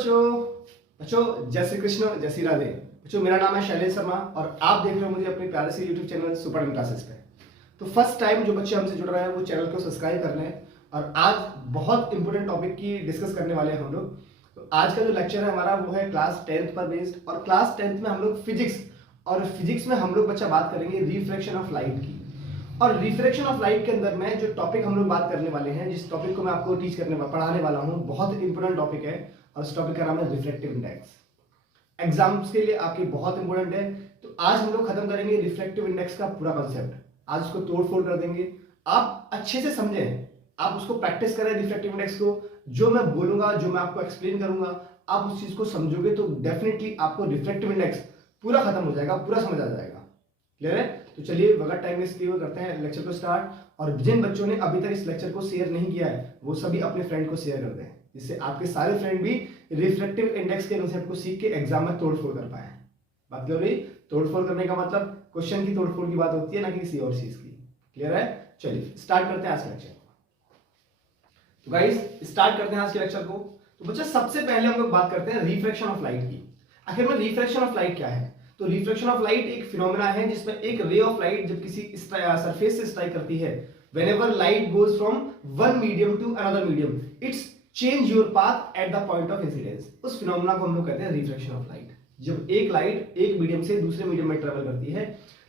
बच्चों बच्चों जय श्री कृष्ण, जय श्री राधे। बच्चों मेरा नाम है शैलेश शर्मा और आप देख रहे हो मुझे अपने प्यारे से YouTube channel Super M Classes पे। तो फर्स्ट टाइम जो बच्चे हमसे जुड़ रहे हैं वो चैनल को सब्सक्राइब कर लें। और आज बहुत इंपॉर्टेंट टॉपिक की डिस्कस करने वाले हैं हम लोग। तो आज का जो लेक्चर है हमारा वो है क्लास 10th पर बेस्ड। और क्लास 10th में हम लोग फिजिक्स में हम लोग बच्चा बात करेंगे रिफ्रैक्शन ऑफ लाइट की। और रिफ्रैक्शन ऑफ लाइट के अंदर में जो टॉपिक हम लोग बात करने वाले हैं, जिस टॉपिक को मैं आपको पढ़ाने वाला हूँ, बहुत इंपॉर्टेंट टॉपिक है और उस टॉपिक का नाम है रिफ्रैक्टिव इंडेक्स। एग्जाम्स के लिए आपके बहुत इंपॉर्टेंट है। तो आज हम लोग खत्म करेंगे रिफ्रैक्टिव इंडेक्स का पूरा कॉन्सेप्ट। आज उसको तोड़ फोड़ कर देंगे, आप अच्छे से समझें, आप उसको प्रैक्टिस करें रिफ्रैक्टिव इंडेक्स को। जो मैं बोलूंगा, जो मैं आपको एक्सप्लेन करूंगा, आप उस चीज को समझोगे तो डेफिनेटली आपको रिफ्रैक्टिव इंडेक्स पूरा खत्म हो जाएगा, पूरा समझ आ जाएगा। क्लियर है? तो चलिए बगैर टाइम वेस्ट किए हुए करते हैं लेक्चर को स्टार्ट। और जिन बच्चों ने अभी तक इस लेक्चर को शेयर नहीं किया है वो सभी अपने फ्रेंड को शेयर कर दें, जिससे आपके सारे फ्रेंड भी रिफ्रैक्टिव इंडेक्स के कॉन्सेप्ट को सीख के एग्जाम में तोड़फोड़ कर पाए। बात कर रही, तोड़फोड़ करने का मतलब क्वेश्चन की तोड़फोड़ की बात होती है, ना कि किसी और चीज की। क्लियर है? चलिए स्टार्ट करते हैं आज के लेक्चर को। तो गाइस स्टार्ट करते हैं आज के लेक्चर को। तो बच्चा सबसे पहले हम लोग बात करते हैं रिफ्रैक्शन ऑफ लाइट की। आखिर में रिफ्रैक्शन ऑफ लाइट क्या है? तो रिफ्रैक्शन ऑफ लाइट एक फिनोमेना है जिसमें एक रे ऑफ लाइट जब किसी सरफेस से स्ट्राइक करती है, whenever light goes from one medium to another medium, it's change your path at the point of incidence. उस फिनोमेना को हम लोग कहते हैं रिफ्रैक्शन ऑफ लाइट। जब एक लाइट एक मीडियम से दूसरे मीडियम में ट्रेवल करती है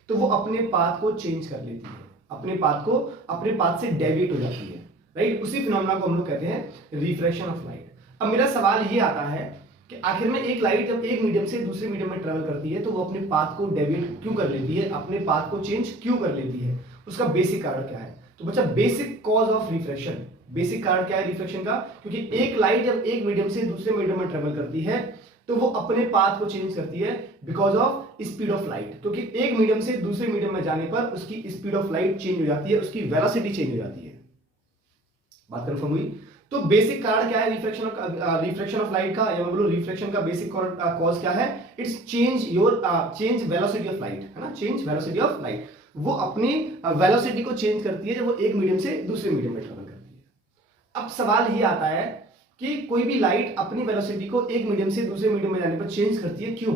तो वो अपने पाथ को चेंज कर लेती है, अपने पाथ से डेविएट हो जाती है, राइट? उसी फिनोमेना को हम लोग कहते हैं रिफ्रैक्शन ऑफ लाइट। अब मेरा सवाल ये आता है कि आखिर में एक लाइट जब एक मीडियम से दूसरे मीडियम में ट्रेवल करती है तो वो अपने पाथ को डेविएट क्यों कर लेती है, अपने पाथ को चेंज क्यों कर लेती है? उसका बेसिक कारण क्या है? तो बच्चा basic cause of refraction, basic कारण क्या है रिफ्रैक्शन का? क्योंकि एक लाइट जब एक मीडियम से दूसरे मीडियम में ट्रेवल करती है तो वो अपने पाथ को चेंज करती है because of speed of light. क्योंकि एक मीडियम से दूसरे मीडियम में जाने पर उसकी स्पीड ऑफ लाइट चेंज हो जाती है, उसकी वेलोसिटी चेंज हो जाती है। बात कंफर्म हुई? तो बेसिक कारण क्या है रिफ्रैक्शन ऑफ लाइट का, या मैं बोलूं रिफ्रैक्शन का बेसिक कॉज क्या है? It's change velocity of light, है ना? Change velocity of light. वो अपनी वेलोसिटी को चेंज करती है जब वो एक मीडियम से दूसरे मीडियम में ट्रेवल करती है। अब सवाल ये आता है कि कोई भी लाइट अपनी वेलोसिटी को एक मीडियम से दूसरे मीडियम में जाने पर चेंज करती है, क्यों?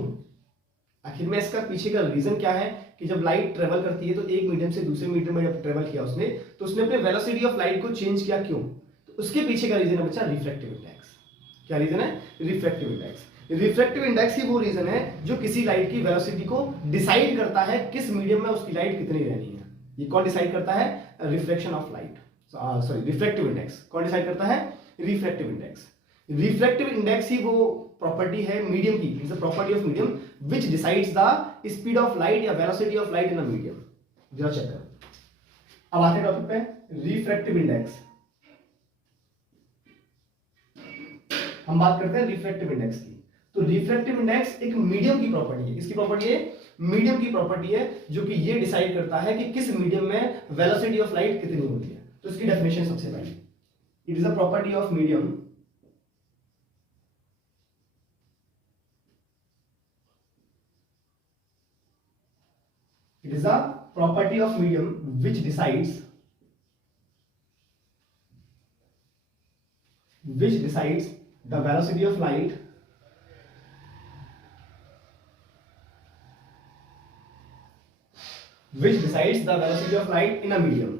आखिर में इसका पीछे का रीजन क्या है कि जब लाइट ट्रेवल करती है तो एक मीडियम से दूसरे मीडियम में जब ट्रेवल किया उसने, तो उसने अपने वेलोसिटी ऑफ लाइट को चेंज किया, क्यों? तो उसके पीछे का रीजन है बच्चा रिफ्रैक्टिव इंडेक्स। क्या रीजन है? Refractive index. रिफ्रैक्टिव इंडेक्स ही वो रीजन है जो किसी लाइट की वेलोसिटी को डिसाइड करता है किस मीडियम में उसकी लाइट कितनी रहनी है। ये कौन डिसाइड करता है? Refraction of light, sorry refractive index. कौन डिसाइड करता है? Refractive index. रिफ्रैक्टिव इंडेक्स ही वो प्रॉपर्टी है मीडियम की, it's a property of medium which decides the speed of light या velocity of light in a medium. जरा चेक करो। अब आते हैं टॉपिक पे, रिफ्रैक्टिव इंडेक्स। हम बात करते हैं रिफ्रैक्टिव इंडेक्स की। तो रिफ्रैक्टिव इंडेक्स एक मीडियम की प्रॉपर्टी है। किसकी प्रॉपर्टी है? मीडियम की प्रॉपर्टी है, जो कि ये डिसाइड करता है कि किस मीडियम में वेलोसिटी ऑफ लाइट कितनी होती है। तो इसकी डेफिनेशन सबसे पहले, it is a property of medium it is a property of medium which decides the velocity of light in a medium।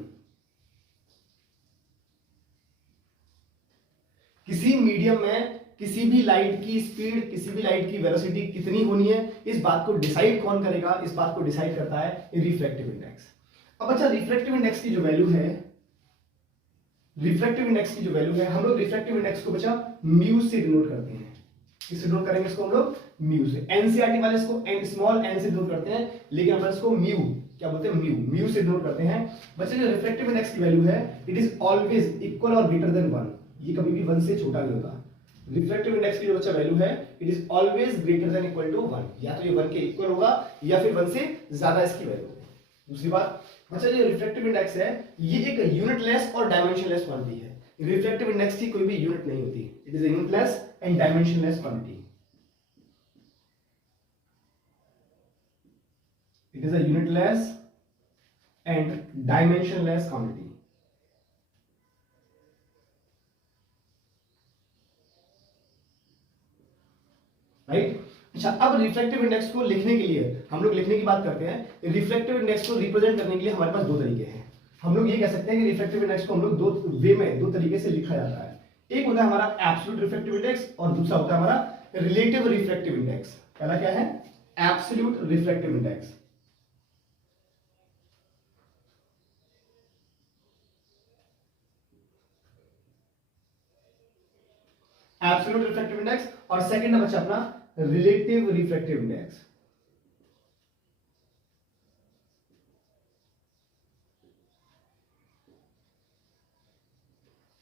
किसी मीडियम में किसी भी लाइट की स्पीड, किसी भी लाइट की वेलोसिटी कितनी होनी है, इस बात को डिसाइड कौन करेगा? इस बात को डिसाइड करता है रिफ्रैक्टिव इंडेक्स। अब अच्छा, रिफ्रैक्टिव इंडेक्स की जो वैल्यू है, हम लोग रिफ्रैक्टिव इंडेक्स को बच्चा म्यू से डिनोट करते हैं। किससे डिनोट करेंगे इसको हम लोग? म्यू से। एनसीईआरटी वाले इसको स्मॉल एन से डिनोट करते हैं, लेकिन अपन इसको म्यू क्या बोलते हैं? म्यू से डिनोट करते हैं। बच्चे जो रिफ्रैक्टिव इंडेक्स की वैल्यू है, इट इज ऑलवेज इक्वल और ग्रेटर देन 1। ये कभी भी 1 से छोटा नहीं होता। रिफ्रैक्टिव इंडेक्स की जो बच्चा वैल्यू है, it is always greater than equal to 1। या तो ये 1 के इक्वल होगा या फिर 1 से ज्यादा इसकी वैल्यू होगी। दूसरी बात बच्चा, जो रिफ्रैक्टिव इंडेक्स है ये एक यूनिटलेस और डायमेंशनलेस क्वांटिटी है। रिफ्रैक्टिव इंडेक्स की कोई भी यूनिट नहीं होती। It is a unitless and dimensionless quantity. It is a unitless and dimensionless quantity. Right. अच्छा, अब रिफ्रैक्टिव इंडेक्स को लिखने के लिए हम लोग लिखने की बात करते हैं। रिफ्रैक्टिव इंडेक्स को रिप्रेजेंट करने के लिए हमारे पास दो तरीके हैं। हम लोग ये कह सकते हैं कि रिफ्रैक्टिव इंडेक्स को हम लोग दो वे में, दो तरीके से लिखा जाता है। एक होता है हमारा एब्सोल्यूट रिफ्रैक्टिव इंडेक्स और दूसरा होता है हमारा रिलेटिव रिफ्रैक्टिव इंडेक्स। पहला क्या है? Absolute refractive index. Absolute refractive index और सेकंड है बच्चा अपना रिलेटिव रिफ्रैक्टिव इंडेक्स।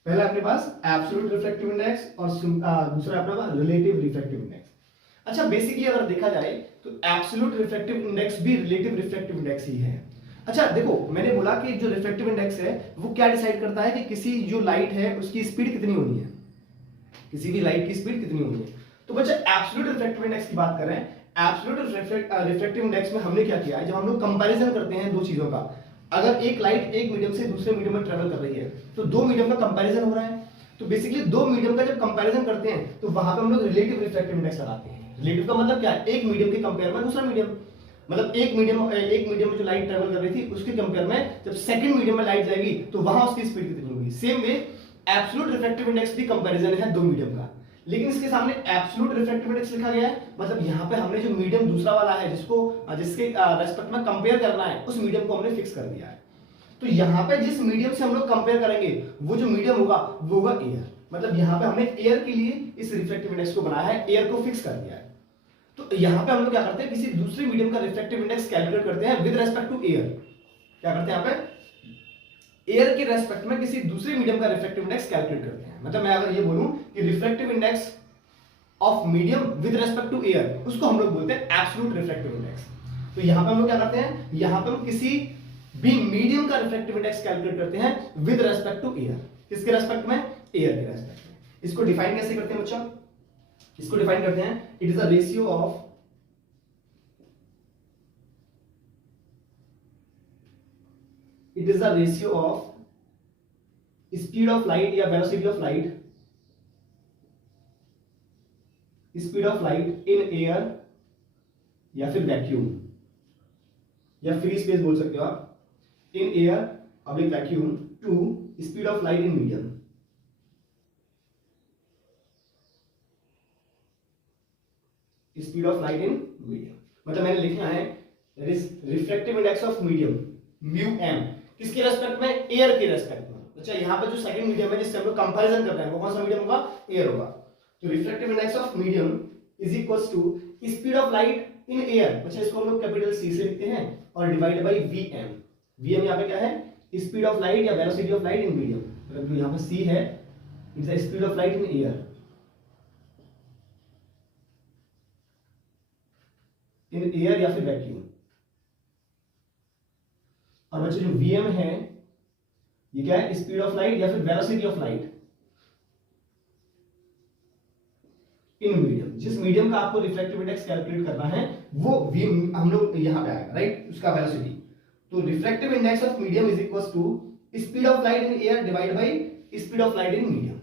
पहला अपने पास एब्सोल्यूट रिफ्रैक्टिव इंडेक्स और दूसरा अपने पास रिलेटिव रिफ्रैक्टिव इंडेक्स। अच्छा, बेसिकली अगर देखा जाए तो एब्सोल्यूट रिफ्रैक्टिव इंडेक्स भी रिलेटिव रिफ्रैक्टिव इंडेक्स ही है। अच्छा देखो, मैंने बोला कि जो रिफ्रैक्टिव इंडेक्स है वो क्या डिसाइड करता है कि किसी जो लाइट है उसकी स्पीड कितनी होनी है, किसी भी लाइट की स्पीड कितनी होनी है। तो बच्चा एब्सोल्यूट रिफ्रैक्टिव इंडेक्स की बात करें, एब्सोल्यूट रिफ्रैक्टिव इंडेक्स में हमने क्या किया है, जब हम लोग कंपैरिजन करते हैं दो चीजों का, अगर एक लाइट एक मीडियम से दूसरे मीडियम में ट्रेवल कर रही है तो दो मीडियम का कंपैरिजन हो रहा है। तो बेसिकली दो मीडियम का जब कंपैरिजन करते हैं तो वहां पे हम लोग रिलेटिव रिफ्रैक्टिव इंडेक्स लगाते हैं। रिलेटिव का मतलब क्या है? एक मीडियम के कंपेयर में दूसरा मीडियम, मतलब एक मीडियम में जो लाइट ट्रेवल कर रही थी उसके कंपेयर में जब सेकंड मीडियम में लाइट जाएगी तो वहां उसकी स्पीड कितनी होगी। Same way absolute refractive index भी कंपैरिजन है दो मीडियम का, लेकिन इसके सामने एब्सोल्यूट रिफ्रैक्टिव इंडेक्स लिखा गया है, मतलब यहाँ पे हमने जो मीडियम दूसरा वाला है जिसके रेस्पेक्ट में कंपेयर करना है उस मीडियम को हमने फिक्स कर दिया है। तो यहाँ पे जिस मीडियम से हम लोग कंपेयर करेंगे वो जो मीडियम होगा वो होगा एयर, मतलब यहाँ पे हमने एयर के लिए इस रिफ्रैक्टिव इंडेक्स को बनाया है, एयर को फिक्स कर दिया है। तो यहाँ पे हम लोग क्या करते हैं, किसी दूसरे मीडियम का रिफ्रैक्टिव इंडेक्स कैलकुलेट करते हैं विद रेस्पेक्ट टू एयर। क्या करते हैं यहाँ पे? एयर के रेस्पेक्ट में किसी दूसरे मीडियम का रिफ्रैक्टिव इंडेक्स कैलकुलेट करते हैं। मतलब मैं अगर ये बोलूं कि refractive index of medium with respect to air, उसको हम लोग बोलते हैं एब्सोल्यूट रिफ्रैक्टिव इंडेक्स। तो यहाँ पे हम लोग क्या करते हैं, यहाँ पे हम किसी भी मीडियम का रिफ्रैक्टिव इंडेक्स कैलकुलेट करते हैं विद रेस्पेक्ट टू एयर। किसके रेस्पेक्ट में? एयर के रेस्पेक्ट में। इसको डिफाइन कैसे करते हैं बच्चा? इसको डिफाइन करते हैं, it is a ratio of speed of light या velocity of light, speed of light in air या फिर वैक्यूम या फ्री स्पेस बोल सकते हो आप, in air oblique vacuum to speed of light in medium. Speed of light in medium मतलब मैंने लिखना है refractive index of medium mu M, किसके रेस्पेक्ट में? एयर के रेस्पेक्ट में। अच्छा, यहाँ पे जो सेकंड मीडियम है जिससे हम लोग कंपैरिजन करते हैं वो कौन सा मीडियम होगा? एयर होगा। तो refractive index of medium is equals to speed of light in air. अच्छा, इसको हम लोग कैपिटल सी से लिखते हैं और डिवाइड बाय वीएम। वीएम यहाँ पे क्या है? स्पीड ऑफ लाइट या velocity of light in medium, मतलब जो यहाँ पे सी है is the speed of light in air, in air या फिर वैक्यूम। और बच्चे जो वीएम है ये क्या है? स्पीड ऑफ लाइट या फिर velocity of light in medium. जिस मीडियम का आपको रिफ्रैक्टिव इंडेक्स कैलकुलेट करना है वो वीएम हम लोग यहां पे आएगा, राइट, उसका वेलोसिटी। तो refractive index of medium is equals to speed of light in air divide by speed of light in medium.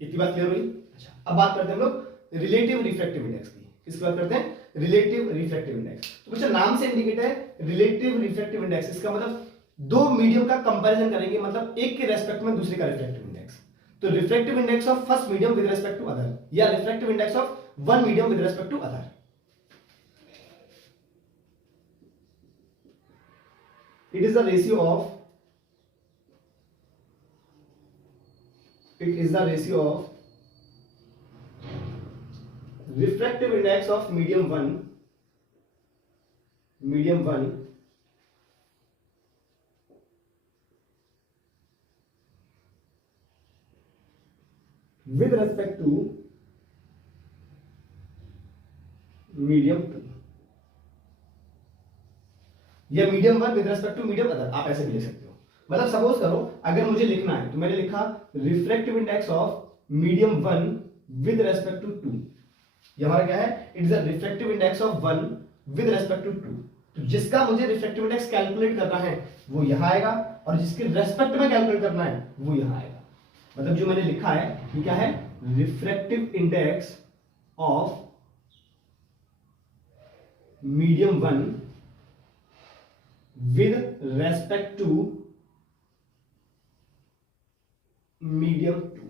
इतनी बात क्लियर हुई? अच्छा, अब बात करते हैं हम लोग रिलेटिव रिफ्रैक्टिव इंडेक्स की। किसकी बात करते हैं? Relative refractive index. तो बच्चा नाम से इंडिकेट है रिलेटिव रिफ्रैक्टिव इंडेक्स, इसका मतलब दो मीडियम का कंपैरिजन करेंगे, मतलब एक के रेस्पेक्ट में दूसरे का रिफ्रैक्टिव इंडेक्स। तो refractive index of first medium with respect to other या refractive index of one medium with respect to other. It is the ratio of refractive index of medium 1 with respect to medium 2 या medium 1 with respect to medium other, आप ऐसे भी लिख सकते हो। मतलब suppose करो अगर मुझे लिखना है तो मैंने लिखा refractive index of medium 1 with respect to 2। ये हमारा क्या है? It is the refractive index of 1 with respect to 2। तो जिसका मुझे रिफ्रैक्टिव इंडेक्स कैलकुलेट करना है वो यहां आएगा और जिसके रेस्पेक्ट में कैलकुलेट करना है वो यहां आएगा। मतलब जो मैंने लिखा है ये क्या है? Refractive index of medium 1 with respect to medium 2।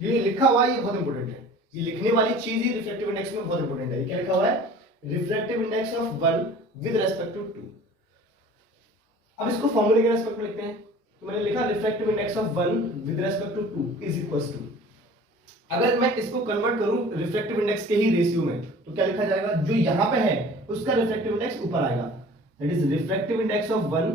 ये लिखा हुआ है, ये बहुत इंपॉर्टेंट है, ये लिखने वाली चीज ही रिफ्रैक्टिव इंडेक्स में बहुत इंपॉर्टेंट है। ये क्या लिखा हुआ है? Refractive index of 1 with respect to 2। अब इसको फॉर्मूले के रेस्पेक्ट में लिखते हैं। तो मैंने लिखा refractive index of 1 with respect to 2 is equals to, अगर मैं इसको कन्वर्ट करूं रिफ्रैक्टिव इंडेक्स के ही रेशियो में तो क्या लिखा जाएगा? जो यहां पे है उसका रिफ्रैक्टिव इंडेक्स ऊपर आएगा, that is refractive index of 1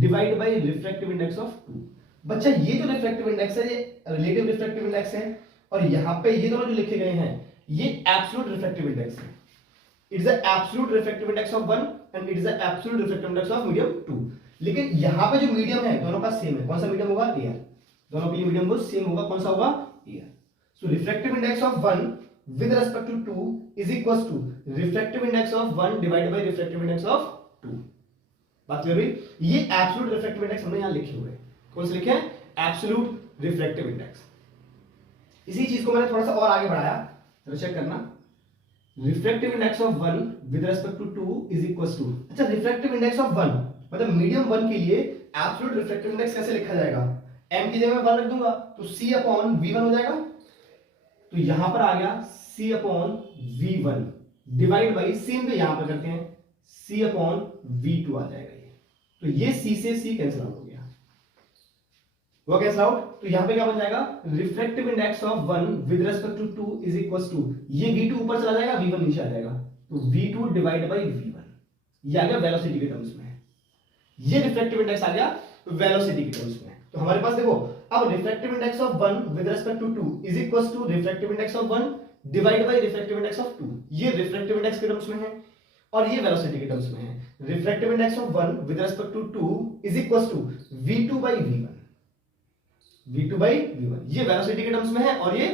divide by refractive index of 2। बच्चा ये जो रिफ्रैक्टिव इंडेक्स है ये रिलेटिव रिफ्रैक्टिव इंडेक्स है, और यहां पे ये दोनों जो लिखे गए हैं ये एब्सोल्यूट रिफ्रैक्टिव इंडेक्स है। It is the absolute refractive index of 1 and it is the absolute refractive index of medium 2। लेकिन यहां पे जो मीडियम है दोनों का सेम है। कौन सा मीडियम होगा? एयर। दोनों के लिए मीडियम को सेम होगा। कौन सा होगा? Air. So refractive index of 1 with respect to 2 is equals to refractive index of 1 divided by refractive index of 2। बात क्लियर हुई? ये एब्सोल्यूट रिफ्रैक्टिव इंडेक्स हमने यहां लिखे हुए हैं। कौन से लिखे हैं? Absolute refractive index. इसी चीज को मैंने थोड़ा सा और आगे बढ़ाया, तो चेक करना। Refractive index of 1 with respect to 2 is equals to, अच्छा रिफ्रैक्टिव इंडेक्स ऑफ 1 मतलब मीडियम 1 के लिए एब्सोल्यूट रिफ्रैक्टिव इंडेक्स कैसे लिखा जाएगा? m की जगह में 1 रख दूंगा तो c अपॉन v1 हो जाएगा। तो यहां पर आ गया c upon v1 divide by same पे यहां पर करते हैं c अपॉन v2 आ जाएगा। ये तो ये c से c कैंसिल आउट हो गया, वो कैंसिल आउट। तो यहां पे क्या बन जाएगा? Refractive index of 1 with respect to 2 is equals to, ये v2 ऊपर चला जाएगा, v1 नीचे आ जाएगा, तो v2 डिवाइड बाई v1। ये आ गया वेलोसिटी के टर्म्स में, ये रिफ्रैक्टिव इंडेक्स आ गया वेलोसिटी के टर्म्स में। तो हमारे पास देखो अब refractive index of 1 with respect to 2 is equals to refractive index of 1 divide by refractive index of 2। ये रिफ्रैक्टिव इंडेक्स के टर्म्स में है और ये वेलोसिटी के टर्म्स में है। Refractive index of 1 with respect to 2 is equals to v2 by v1, v2 by v1। ये वेलोसिटी के टर्म्स में है और ये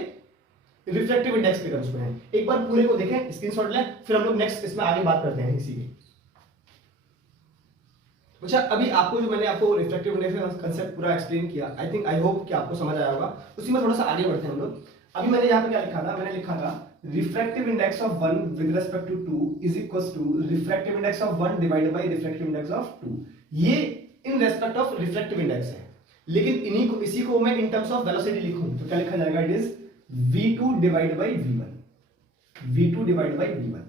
रिफ्रैक्टिव इंडेक्स के टर्म्स में है। एक बार पूरे को देखें, स्क्रीनशॉट लें, फिर हम लोग नेक्स्ट इसमें आगे बात करते हैं इसी की। अच्छा अभी आपको जो मैंने आपको रिफ्रैक्टिव इंडेक्स का कांसेप्ट पूरा एक्सप्लेन किया, आई होप कि आपको समझ आया होगा। उसी में थोड़ा सा आगे बढ़ते हैं हम लोग। अभी मैंने यहाँ पे क्या लिखा था? मैंने लिखा था refractive index of 1 with respect to 2 is equals to refractive index of 1 divided by refractive index of 2। ये in respect of refractive index है, लेकिन इसी को मैं इन टर्म्स ऑफ वेलोसिटी लिखूं तो क्या लिखा जाएगा? It is v2 divided by v1, v2 divided by v1।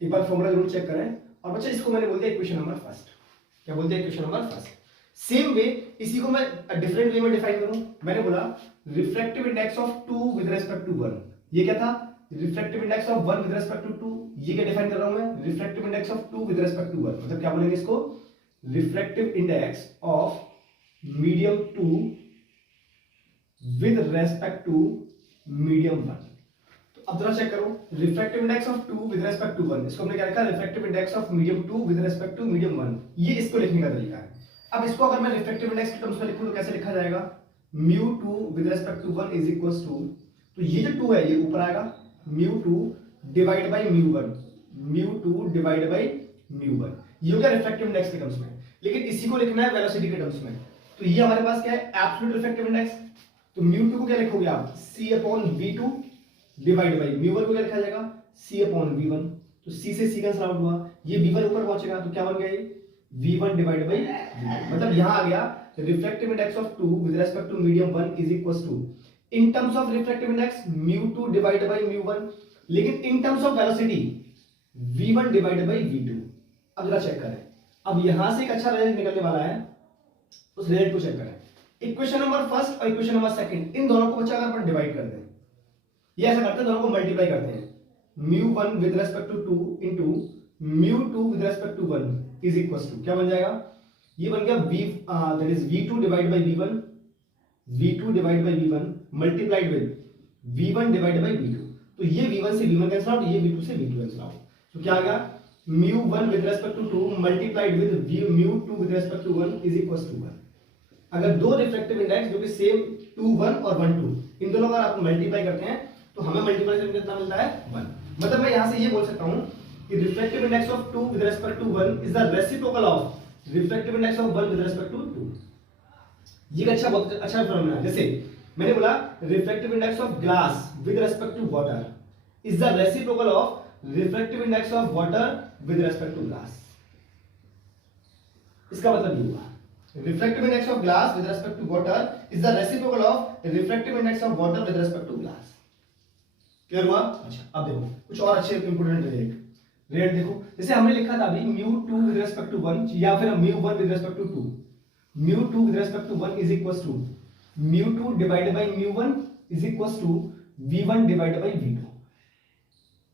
एक बार फॉर्मूला जरूर चेक करें। और बच्चा इसको मैंने बोल दिया इक्वेशन नंबर फर्स्ट। क्या बोलते हैं? Equation number first. Same way इसी को मैं डिफरेंट वे में डिफाइन करूं। मैंने बोला refractive index of 2 with respect to 1, ये क्या था? Refractive index of 1 with respect to 2, ये क्या डिफाइन कर रहा हूं मैं? Refractive index of 2 with respect to 1, मतलब क्या बोलेंगे इसको? Refractive index of medium 2 with respect to medium 1। अब जरा चेक करो, refractive index of 2 with respect to 1, इसको हमने क्या लिखा? Refractive index of medium 2 with respect to medium 1। ये इसको लिखने का तरीका है। अब इसको अगर मैं रिफ्रैक्टिव इंडेक्स के टर्म्स में लिखूं तो कैसे लिखा जाएगा? μ2 with respect to 1 is equals to, तो ये जो 2 है ये ऊपर आएगा, μ2 डिवाइड बाय μ1, μ2 डिवाइड बाय μ1। ये हो गया रिफ्रैक्टिव इंडेक्स के टर्म्स में। लेकिन इसी को लिखना है वेलोसिटी के टर्म्स में। तो ये हमारे पास क्या है? Absolute refractive index. तो μ2 को क्या लिखोगे आप? c upon v2 divide by μ1 को क्या लिखा जाएगा? c upon v1। तो c से c कैंसिल आउट हुआ, ये v1 ऊपर पहुंचेगा तो क्या बन गया? ये v1 डिवाइड बाय v1। मतलब यहां आ गया refractive index of 2 with respect to medium 1 is equals to, in terms of refractive index μ2 divide by μ1, लेकिन in terms of velocity v1 divide by v2। अब जरा चेक करें, अब यहां से एक अच्छा रिजल्ट निकलने वाला है, उस रिजल्ट को चेक करें। इक्वेशन नंबर फर्स्ट और इक्वेशन नंबर सेकंड, इन दोनों को बच्चा अगर अपन डिवाइड कर दें, ये ऐसा करते हैं, दोनों को मल्टीप्लाई करते हैं। μ1 with respect to 2 into μ2 with respect to 1 is equals to, क्या बन जाएगा? ये बन गया that is v2 divide by v1, v2 divide by v1 multiplied with v1 divide by v2। तो ये v1 से v1 कैंसिल आउट, ये v2 से v2 कैंसिल आउट। तो क्या आ गया? μ1 with respect to 2 multiplied with μ2 with respect to 1 is equals to 1। अगर दो रिफ्रैक्टिव इंडेक्स जो कि सेम 2 1 और 1 2, इन दोनों का आप मल्टीप्लाई करते हैं तो हमें मल्टीप्लाई कितना मिलता है? 1। मतलब मैं यहां से ये बोल सकता हूं कि refractive index of 2 with respect to 1 is the reciprocal of refractive index of 1 with respect to 2। ये बहुत अच्छा फॉर्मूला है। जैसे मैंने बोला refractive index of glass with respect to water is the reciprocal of refractive index of water with respect to glass. इसका मतलब ये हुआ refractive index of glass with respect to water is the reciprocal of refractive index of water with respect to glass. Clear हुआ? अच्छा, अब देखो कुछ और अच्छे इंपोर्टेंट रेट देखो, जैसे हमने लिखा था अभी μ2 विद रेस्पेक्ट टू 1 या फिर μ1 with respect to 2। μ2 with respect to 1 is equals to μ2 divided by μ1 is equals to v1 divided by v2।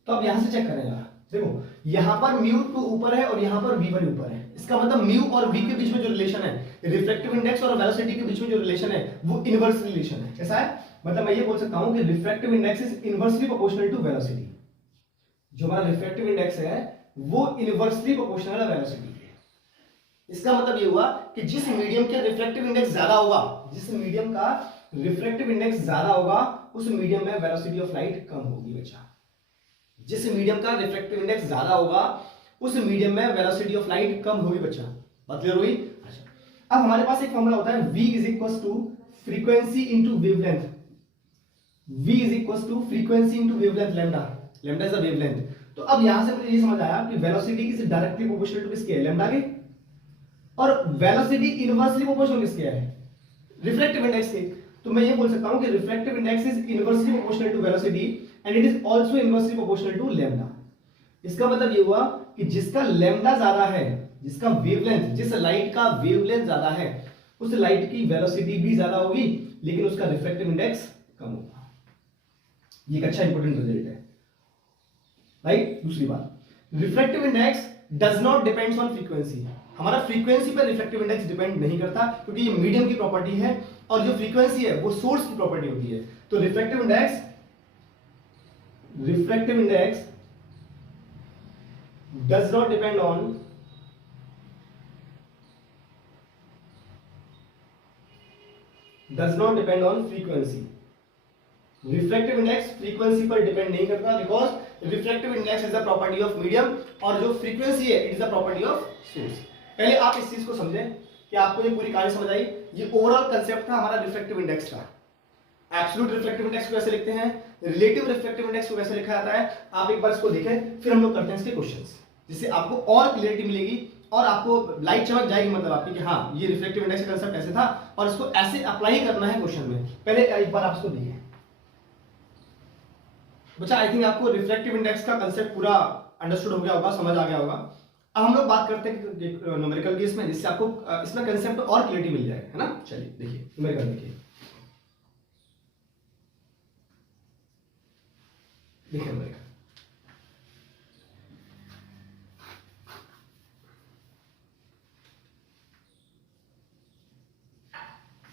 तो अब यहां से चेक करें यार, देखो यहां पर μ2 ऊपर है और यहां पर v1 ऊपर है। इसका मतलब μ और v के बीच में जो रिलेशन है, रिफ्रैक्टिव इंडेक्स और वेलोसिटी के बीच में जो रिलेशन है वो इनवर्स रिलेशन है। कैसा है? मतलब मैं ये बोल सकता हूं कि refractive index is inversely proportional to velocity. जो हमारा रिफ्रैक्टिव इंडेक्स है वो इनवर्सली प्रोपोर्शनल है वेलोसिटी के। इसका मतलब ये हुआ कि जिस मीडियम का रिफ्रैक्टिव इंडेक्स ज्यादा होगा, जिस मीडियम का रिफ्रैक्टिव इंडेक्स ज्यादा होगा उस मीडियम में वेलोसिटी ऑफ लाइट कम होगी बच्चा। जिस मीडियम का रिफ्रैक्टिव इंडेक्स ज्यादा होगा उस मीडियम में वेलोसिटी ऑफ लाइट कम होगी बच्चा। बात क्लियर हुई? अच्छा, अब हमारे पास एक फॉर्मूला होता है v is equal to frequency into wavelength. v is equal to frequency into wavelength, lambda lambda is the wavelength. तो अब यहां से मुझे ये समझ आया कि velocity is directly proportional to किसके? लैम्डा के। और वेलोसिटी इनवर्सली प्रोपोर्शनल किसके है? रिफ्रैक्टिव इंडेक्स के। तो मैं ये बोल सकता हूं कि refractive index is inversely proportional to velocity and it is also inversely proportional to lambda. इसका मतलब ये हुआ कि जिसका लैम्डा ज्यादा है, जिसका वेवलेंथ, जिस लाइट का वेवलेंथ ज्यादा है उस लाइट की वेलोसिटी भी ज्यादा होगी लेकिन उसका रिफ्रैक्टिव इंडेक्स कम होगा। ये एक अच्छा इंपॉर्टेंट रिजल्ट है, राइट? दूसरी बात, refractive index does not depends on frequency. हमारा फ्रीक्वेंसी पर रिफ्रैक्टिव इंडेक्स डिपेंड नहीं करता क्योंकि ये मीडियम की प्रॉपर्टी है और जो फ्रीक्वेंसी है वो सोर्स की प्रॉपर्टी होती है। तो refractive index does not depend on frequency। Refractive index frequency पर डिपेंड नहीं करता because refractive index is the property of medium और जो फ्रीक्वेंसी है it is the property of source. पहले आप इस चीज को समझें कि आपको ये पूरी कहानी समझ आई। ये ओवरऑल कंसेप्ट था हमारा रिफ्रैक्टिव इंडेक्स का। एब्सोल्यूट रिफ्रैक्टिव इंडेक्स को कैसे लिखते हैं, रिलेटिव रिफ्रैक्टिव इंडेक्स को कैसे लिखा जाता है, आप एक बार इसको देखें, फिर हम लोग करते हैं इसके क्वेश्चंस, जिससे आपको और क्लियरिटी मिलेगी और आपको लाइट चमक जाएगी मतलब आपकी कि हाँ ये रिफ्रैक्टिव इंडेक्स का कंसेप्ट ऐसे था और इसको ऐसे अप्लाई करना है क्वेश्चन में। पहले एक बार आप इसको देखिए बच्चा, आई थिंक आपको रिफ्रैक्टिव इंडेक्स का कंसेप्ट पूरा अंडरस्टूड हो गया होगा, समझ आ गया होगा। अब हम लोग बात करते हैं न्यूमेरिकल केस में, जिससे आपको इसमें कंसेप्ट और क्लियरिटी मिल जाए, है ना? चलिए देखिए न्यूमेरिकल देखिए न्यूमेरिकल।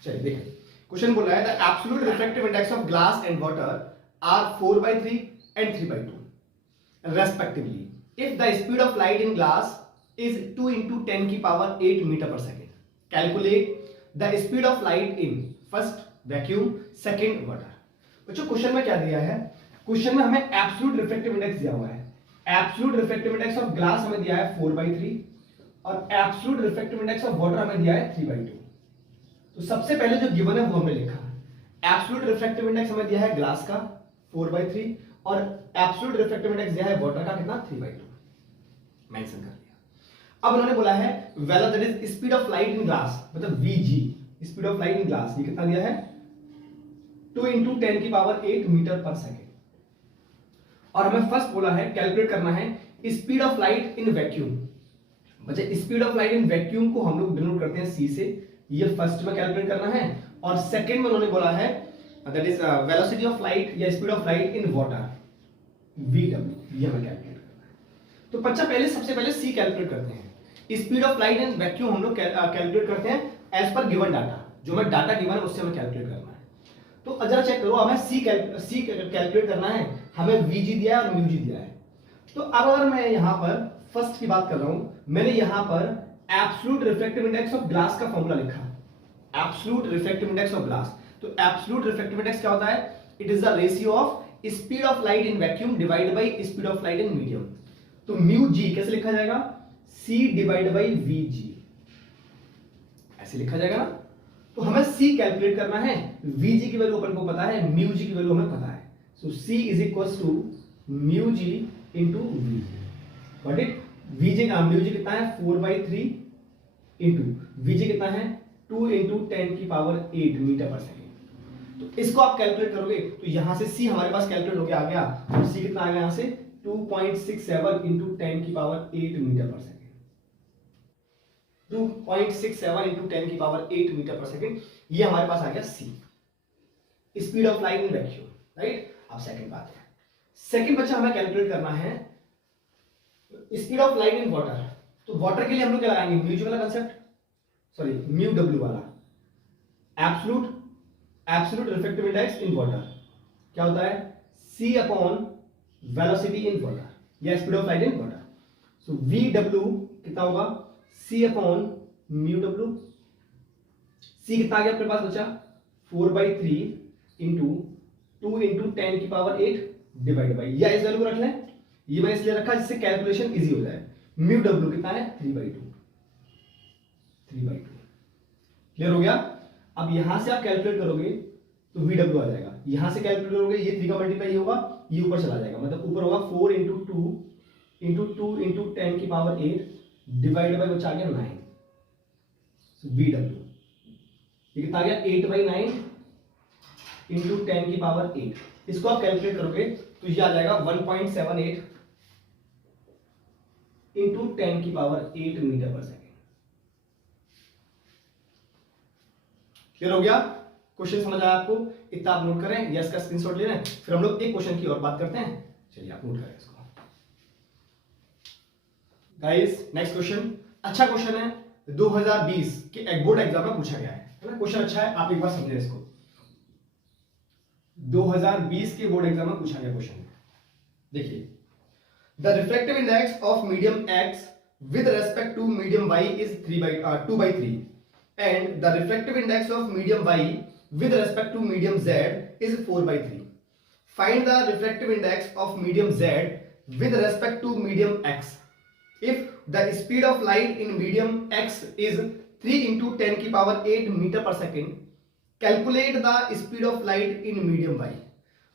चलिए देखिए क्वेश्चन बोल रहा है the absolute refractive index of glass and water are 4/3 and 3/2 respectively if the speed of light in glass is 2 into 10 की power 8 metre per second. Calculate the speed of light in first vacuum second water. बच्चों question में क्या दिया है? Question में हमें absolute refractive index दिया हुआ है। Absolute refractive index of glass हमें दिया है 4/3 और absolute refractive index of water हमें दिया है 3/2। तो सबसे पहले जो गिवन है वो हमने लिखा। एब्सोल्यूट रिफ्रैक्टिव इंडेक्स हमें दिया है ग्लास का 4/3 और एब्सोल्यूट रिफ्रैक्टिव इंडेक्स दिया है वाटर का कितना? 3/2 मेंशन कर दिया। अब उन्होंने बोला है well that is speed of light in glass, मतलब Vg, speed of light in glass, ये कितना दिया है? 2 into 10 की पावर 8 मीटर पर सेकेंड। और हमें फर्स्ट बोला है कैलकुलेट करना है speed of light in vacuum. मतलब speed of light in vacuum को हम लोग डिनोट करते हैं C से, ये फर्स्ट में कैलकुलेट करना है। और सेकंड में उन्होंने बोला है that is velocity of light या speed of light in water VW, ये हमें कैलकुलेट करना है। तो बच्चा पहले सबसे पहले C कैलकुलेट करते हैं। Speed of light in vacuum हम लोग कैलकुलेट करते हैं एज पर गिवन डाटा, जो हमें डाटा गिवन है उससे हमें कैलकुलेट करना है। तो जरा चेक करो, हमें C कैलकुलेट करना है, हमें Vg दिया है और μg दिया है। तो अब अगर मैं यहां पर फर्स्ट की बात कर रहा हूं, मैंने यहां पर absolute refractive index of glass का फॉर्मूला लिखा, absolute refractive index of glass. तो एब्सोल्यूट रिफ्रैक्टिव इंडेक्स क्या होता है? It is the ratio of speed of light in vacuum divide by speed of light in medium. तो μg कैसे लिखा जाएगा? C डिवाइड बाय Vg, ऐसे लिखा जाएगा ना। तो हमें C कैलकुलेट करना है, Vg की वैल्यू अपन को पता है, μg की वैल्यू हमें पता है। So C is equals to μg into Vg। Got it? वीजे म्यूजे कितना है 4/3 इंटू वीजे कितना है 2 इंटू 10 की पावर 8 मीटर पर सेकेंड। तो इसको आप कैलकुलेट करोगे तो यहां से सी हमारे पास कैलकुलेट हो गया आ गया, तो सी कितना आ गया यहां से 2.67 इंटू 10 की power 8 metre per second. 2.67 into 10 की पावर 8 मीटर पर सेकेंड, ये हमारे पास आ गया C, speed of light in vacuum, right. अब सेकंड बात है, सेकंड बच्चा हमें कैलकुलेट करना है speed of light in water. तो वाटर के लिए हम लोग क्या लगाएंगे, म्यू वाला कंसेप्ट, सॉरी म्यू डब्ल्यू वाला, absolute refractive index in water क्या होता है, C upon velocity in water या speed of light in water. So V W कितना होगा, सी अपॉन म्यू डब्ल्यू। सी कितना आ गया अपने पास बचा 4/3 इंटू 2 इंटू 10 की पावर 8 डिवाइड बाई, या इस वैल्यू को रख लें, ये मैंने इसलिए रखा जिससे कैलकुलेशन इजी हो जाए। म्यू डब्ल्यू कितना है 3/2 क्लियर हो गया। अब यहां से आप कैलकुलेट करोगे तो वी डब्ल्यू आ जाएगा, यहां से कैलकुलेट करोगे ये 3 का मल्टीप्लाई होगा, ये ऊपर चला जाएगा, मतलब ऊपर होगा 4 इंटू 2 इंटू 10 की पावर 8 डिवाइड बाई बचा आ गया 9। वी डब्ल्यू ये कितना आ गया 8/9 इंटू 10 की पावर 8। इसको आप कैलकुलेट करोगे तो ये आ जाएगा 1.78 इंटू 10 की power 8 metre per second. Clear हो गया, क्वेश्चन समझ आया आपको, इतना आप नोट करें, यस का स्क्रीनशॉट ले लें, फिर हम लोग एक क्वेश्चन की और बात करते हैं। चलिए आप नोट करें इसको गाइस। नेक्स्ट क्वेश्चन अच्छा क्वेश्चन है, 2020 के बोर्ड एग्जाम में पूछा गया है ना, क्वेश्चन अच्छा है, आप एक बार समझें इसको। 2020 के बोर्ड एग्जाम में पूछा गया क्वेश्चन, देखिए the refractive index of medium X with respect to medium Y is 2/3 and the refractive index of medium y with respect to medium z is 4/3. Find the refractive index of medium z with respect to medium x if the speed of light in medium x is 3 into 10 की power 8 meter per second. Calculate the speed of light in medium y.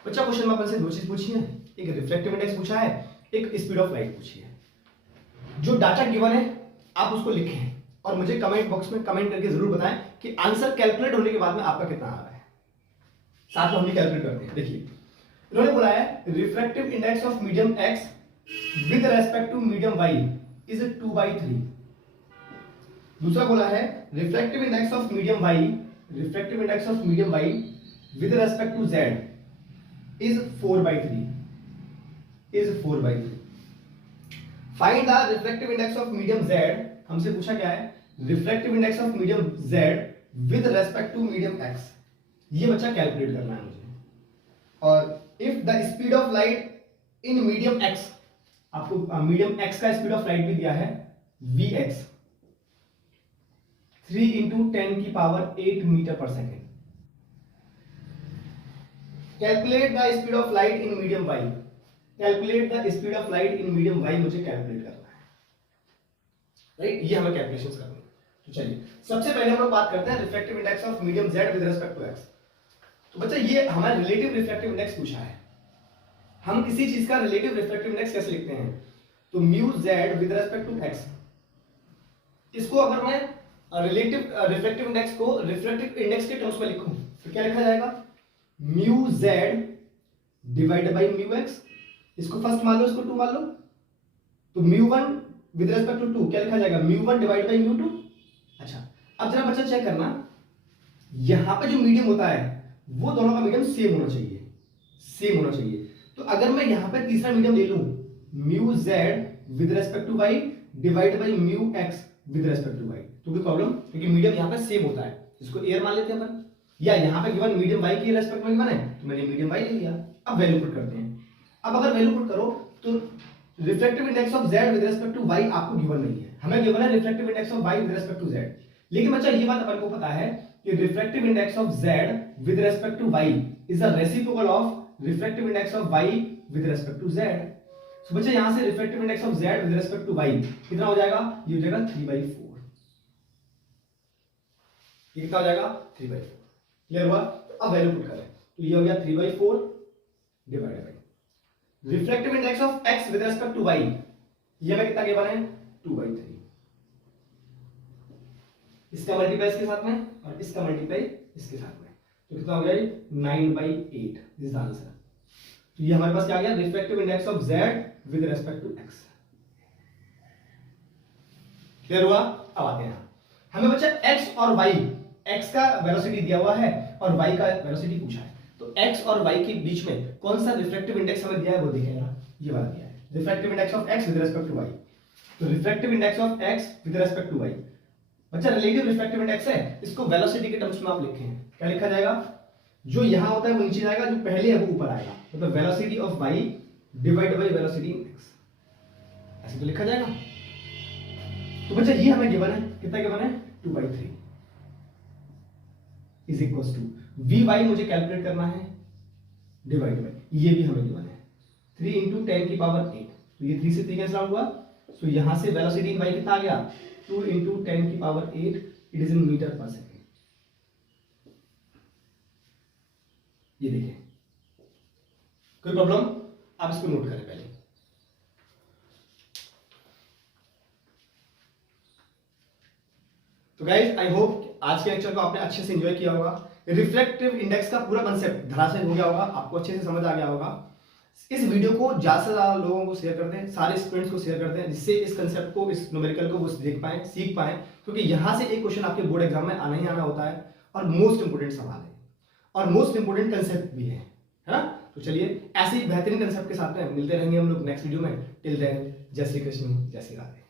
बच्चा question में अपन से दो चीज पूछी है, एक refractive index पूछा है, एक स्पीड ऑफ लाइट पूछी है। जो डाटा गिवन है आप उसको लिखें और मुझे कमेंट बॉक्स में कमेंट करके जरूर बताएं कि आंसर कैलकुलेट होने के बाद में आपका कितना आ रहा है, साथ में हम भी कैलकुलेट करते हैं। देखिए इन्होंने बोला है refractive index of medium X with respect to medium Y is 2/3। दूसरा बोला है refractive index of medium Y with respect to Z is 4/3 find the refractive index of medium Z. हमसे पूछा क्या है, refractive index of medium z with respect to medium x, ये बच्चा calculate करना है मुझे। और if the speed of light in medium x, आपको मीडियम x का स्पीड ऑफ लाइट भी दिया है vx 3 इंटू 10 की power 8 metre per second. Calculate the speed of light in medium y, calculate the speed of light in medium y मुझे calculate करना है, right, ये हमें कैलकुलेशंस करनी है। तो चलिए सबसे पहले हम लोग बात करते हैं refractive index of medium z with respect to x। तो बच्चा ये हमारा रिलेटिव रिफ्रैक्टिव इंडेक्स पूछा है, हम किसी चीज का रिलेटिव रिफ्रैक्टिव इंडेक्स कैसे लिखते हैं, तो mu z with respect to x। इसको अगर मैं रिलेटिव रिफ्रैक्टिव इंडेक्स को रिफ्रैक्टिव इंडेक्स के टर्म्स में लिखूं तो क्या लिखा जाएगा, mu z divided by mu x। इसको फर्स्ट मान लो, इसको 2 मान लो, तो म्यू 1 विद रिस्पेक्ट टू 2 क्या लिखा जाएगा, म्यू 1 डिवाइड बाय म्यू 2। अच्छा अब जरा बच्चा चेक करना, यहां पे जो मीडियम होता है वो दोनों का मीडियम सेम होना चाहिए। तो अगर मैं यहां पे तीसरा मीडियम ले लूं mu z with respect to y divide by mu x with respect to y, तो कोई प्रॉब्लम, क्योंकि मीडियम यहां पे सेम होता है, इसको एयर मान लेते हैं अपन, या यहां पे गिवन मीडियम y के रिस्पेक्ट में गिवन है तो मैंने मीडियम y ले लिया। अब वैल्यू पुट करते हैं। अब अगर वैल्यू पुट करो तो refractive index of z with respect to y आपको गिवन नहीं है, हमें गिवन है refractive index of y with respect to z। लेकिन बच्चा ये बात अपन को पता है कि refractive index of z with respect to y is the reciprocal of refractive index of y with respect to z। So बच्चा यहां से refractive index of z with respect to y कितना हो जाएगा, ये हो जाएगा 3/4। ये कितना हो जाएगा 3/4। क्लियर हुआ। तो अब वैल्यू पुट करें तो ये हो गया 3/4 divided by refractive index of x with respect to y ये हमें कितना गिवन है 2/3, इसका मल्टीप्लाई इसके साथ में और इसका मल्टीप्लाई इसके साथ में, तो कितना हो गया 9/8, दिस इज द आंसर। तो ये हमारे पास क्या आ गया refractive index of z with respect to x। Clear हुआ? अब आते हैं हमें बच्चा x और y, x का वेलोसिटी दिया हुआ है और y का वेलोसिटी पूछा है, तो x और y के बीच में कौन सा रिफ्रैक्टिव इंडेक्स हमें दिया है वो देखेगा, ये वाला दिया है refractive index of x with respect to y। तो refractive index of x with respect to y, बच्चा रिलेटिव रिफ्रैक्टिव इंडेक्स है, इसको वेलोसिटी के टर्म्स में आप लिखें, क्या लिखा जाएगा, जो यहां होता है वो नीचे जाएगा, जो पहले है वो ऊपर आएगा, मतलब velocity of y divide by velocity in x, ऐसे तो लिखा जाएगा। तो बच्चा ये हमें गिवन है, कितना गिवन है 2/3 इज इक्वल टू vy मुझे कैलकुलेट करना है डिवाइड बाय, ये भी हमें गिवन है 3 इंटू 10 की पावर 8, तो ये 3 से 3 कैंसिल आउट हुआ, तो यहां से वेलोसिटी इन y कितना आ गया 2 इंटू 10 की power 8, it is in metre per second. ये देखिए, कोई प्रॉब्लम, आप इसको नोट करें पहले। तो गाइज आई होप आज के लेक्चर को आपने अच्छे से एंजॉय किया होगा, रिफ्लेक्टिव इंडेक्स का पूरा कंसेप्ट धराशायी हो गया होगा, आपको अच्छे से समझ आ गया होगा। इस वीडियो को ज्यादा से ज्यादा लोगों को शेयर कर दें, सारे स्टूडेंट्स को शेयर कर दें, जिससे इस कंसेप्ट को, इस न्यूमेरिकल को वो देख पाए, सीख पाए, क्योंकि यहां से एक क्वेश्चन आपके बोर्ड एग्जाम में आना ही आना होता है और मोस्ट इंपोर्टेंट सवाल है और मोस्ट इंपोर्टेंट कंसेप्ट भी है ना। तो चलिए ऐसे ही बेहतरीन कंसेप्ट के साथ में मिलते रहेंगे हम लोग नेक्स्ट वीडियो में। टिल देन जय श्री कृष्ण, जय श्री राधे।